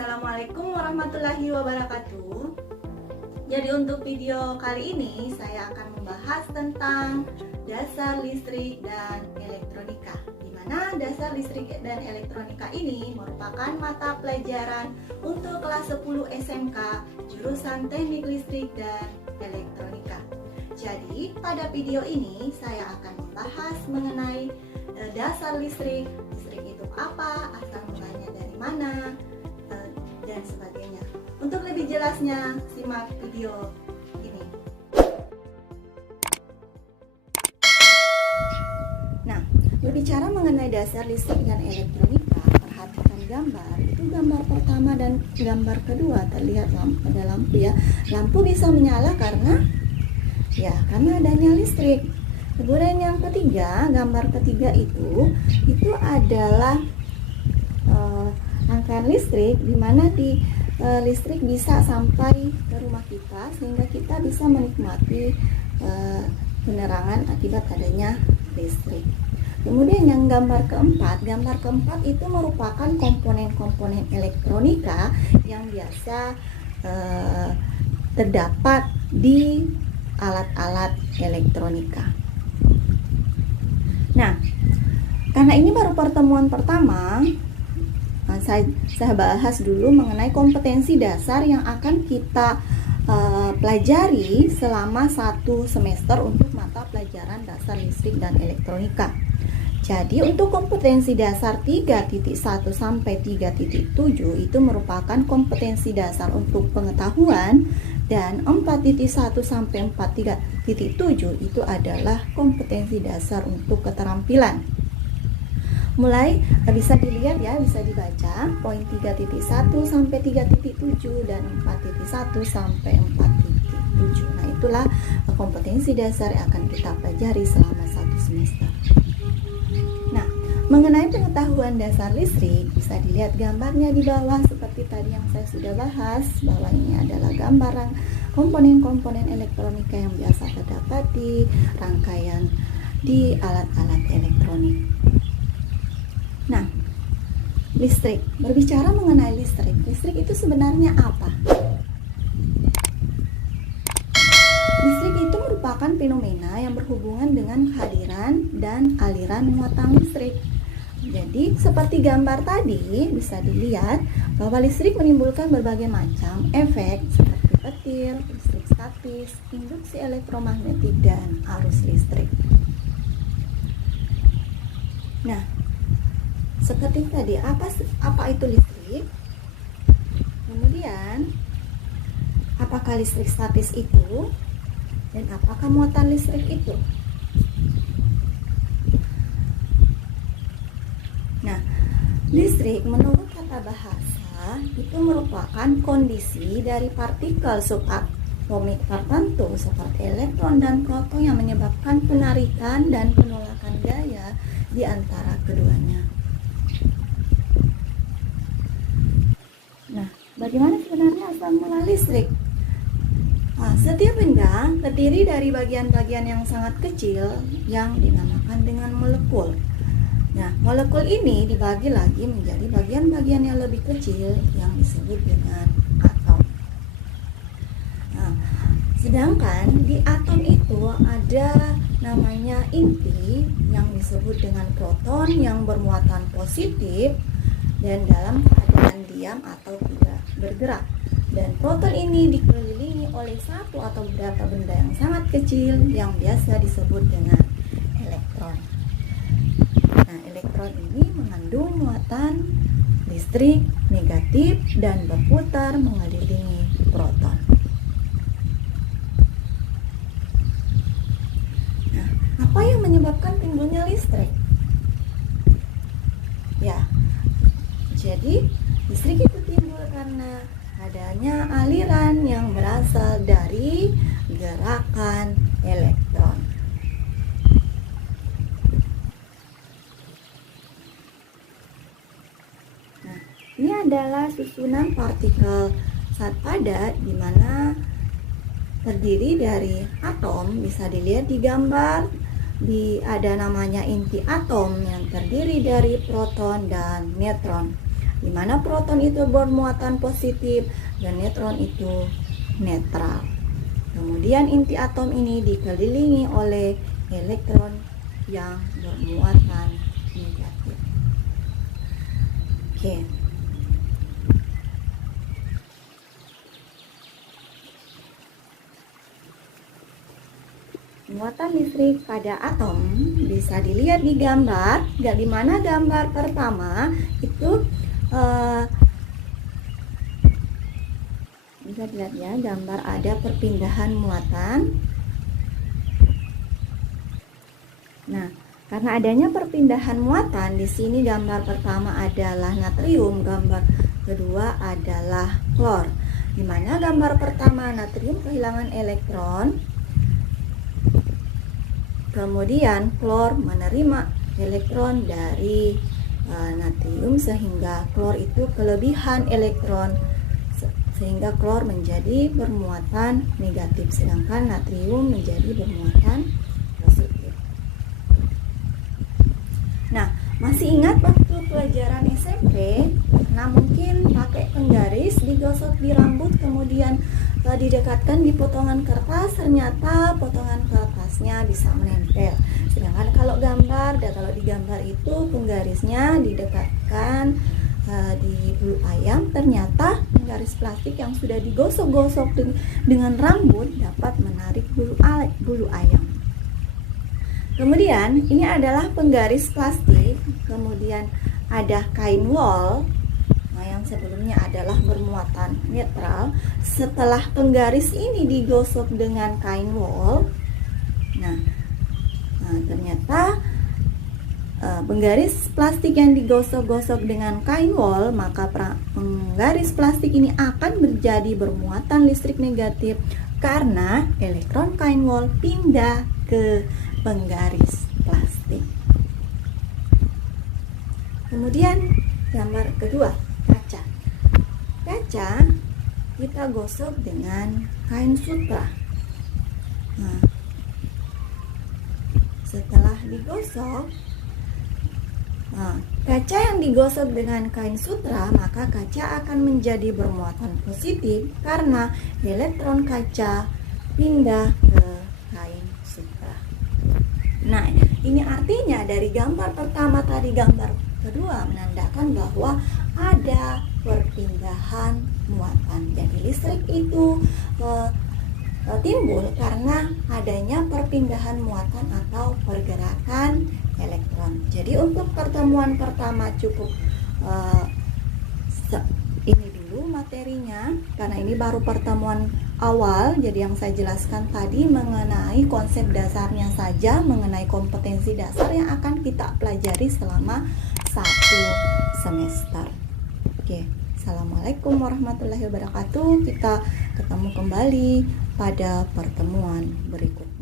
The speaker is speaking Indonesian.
Assalamualaikum warahmatullahi wabarakatuh. Jadi untuk video kali ini saya akan membahas tentang dasar listrik dan elektronika, di mana dasar listrik dan elektronika ini merupakan mata pelajaran untuk kelas 10 SMK jurusan Teknik Listrik dan Elektronika. Jadi pada video ini saya akan membahas mengenai dasar listrik itu apa, asal mulanya dari mana, dan sebagainya. Untuk lebih jelasnya, simak video ini. Nah, berbicara mengenai dasar listrik dan elektronika, perhatikan gambar. Itu gambar pertama dan gambar kedua terlihat pada lampu ya. Lampu bisa menyala karena adanya listrik. Kemudian yang ketiga, gambar ketiga itu adalah rangkaian listrik, di mana listrik bisa sampai ke rumah kita sehingga kita bisa menikmati penerangan akibat adanya listrik. Kemudian yang gambar keempat itu merupakan komponen-komponen elektronika yang biasa terdapat di alat-alat elektronika. Nah, karena ini baru pertemuan pertama, saya bahas dulu mengenai kompetensi dasar yang akan kita pelajari selama 1 semester untuk mata pelajaran dasar listrik dan elektronika. Jadi untuk kompetensi dasar 3.1 sampai 3.7 itu merupakan kompetensi dasar untuk pengetahuan, dan 4.1 sampai 4.7 itu adalah kompetensi dasar untuk keterampilan. Mulai bisa dilihat ya, bisa dibaca poin 3.1 sampai 3.7 dan 4.1 sampai 4.7. Nah, itulah kompetensi dasar yang akan kita pelajari selama 1 semester. Nah, mengenai pengetahuan dasar listrik, bisa dilihat gambarnya di bawah seperti tadi yang saya sudah bahas, bahwa ini adalah gambaran komponen-komponen elektronika yang biasa terdapat di rangkaian di alat-alat elektronik. Nah, listrik. Berbicara mengenai listrik itu sebenarnya apa? Listrik itu merupakan fenomena yang berhubungan dengan kehadiran dan aliran muatan listrik. Jadi, seperti gambar tadi, bisa dilihat bahwa listrik menimbulkan berbagai macam efek seperti petir, listrik statis, induksi elektromagnetik, dan arus listrik. Nah, seperti tadi, apa itu listrik? Kemudian, apakah listrik statis itu? Dan apakah muatan listrik itu? Nah, listrik menurut kata bahasa itu merupakan kondisi dari partikel subatomik tertentu seperti elektron dan proton yang menyebabkan penarikan dan penolakan gaya di antara keduanya. Nah, bagaimana sebenarnya asal mula listrik? Nah, setiap benda terdiri dari bagian-bagian yang sangat kecil yang dinamakan dengan molekul. Nah, molekul ini dibagi lagi menjadi bagian-bagian yang lebih kecil yang disebut dengan atom. Nah, sedangkan di atom itu ada namanya inti yang disebut dengan proton yang bermuatan positif dan dalam keadaan diam atau tidak bergerak. Dan proton ini dikelilingi oleh satu atau beberapa benda yang sangat kecil yang biasa disebut dengan elektron. Nah, elektron ini mengandung muatan listrik negatif dan berputar mengelilingi proton. Nah, apa yang menyebabkan timbulnya listrik? Ya, jadi listrik itu timbul karena adanya aliran yang berasal dari gerakan elektron. Nah, ini adalah susunan partikel zat padat di mana terdiri dari atom. Bisa dilihat di gambar, ada namanya inti atom yang terdiri dari proton dan neutron. di mana proton itu bermuatan positif dan neutron itu netral. Kemudian inti atom ini dikelilingi oleh elektron yang bermuatan negatif. Oke. Muatan listrik pada atom bisa dilihat di gambar, di mana gambar pertama itu bisa dilihat ya, gambar ada perpindahan muatan. Nah, karena adanya perpindahan muatan, di sini gambar pertama adalah natrium, gambar kedua adalah klor. Di mana gambar pertama natrium kehilangan elektron, kemudian klor menerima elektron dari natrium sehingga klor itu kelebihan elektron, sehingga klor menjadi bermuatan negatif sedangkan natrium menjadi bermuatan positif. Nah, masih ingat waktu pelajaran SMP? Nah, mungkin pakai penggaris digosok di rambut kemudian didekatkan di potongan kertas, ternyata potongan kertasnya bisa menempel. Sedangkan kalau di gambar itu penggarisnya didekatkan di bulu ayam, ternyata penggaris plastik yang sudah digosok-gosok dengan rambut dapat menarik bulu ayam. Kemudian ini adalah penggaris plastik, kemudian ada kain wol. Nah, yang sebelumnya adalah bermuatan netral. Setelah penggaris ini digosok dengan kain wol, nah ternyata penggaris plastik yang digosok-gosok dengan kain wol, maka penggaris plastik ini akan menjadi bermuatan listrik negatif karena elektron kain wol pindah ke penggaris plastik. Kemudian gambar kedua, kaca. Kaca kita gosok dengan kain sutra. Nah, setelah digosok, kaca yang digosok dengan kain sutra, maka kaca akan menjadi bermuatan positif karena elektron kaca pindah ke kain sutra. Nah, ini artinya dari gambar pertama tadi, gambar kedua menandakan bahwa ada perpindahan muatan. Jadi listrik itu timbul karena adanya perpindahan muatan atau pergerakan elektron. Jadi untuk pertemuan pertama cukup ini dulu materinya, karena ini baru pertemuan awal. Jadi yang saya jelaskan tadi mengenai konsep dasarnya saja, mengenai kompetensi dasar yang akan kita pelajari selama 1 semester. Oke, assalamualaikum warahmatullahi wabarakatuh. Kita ketemu kembali pada pertemuan berikutnya.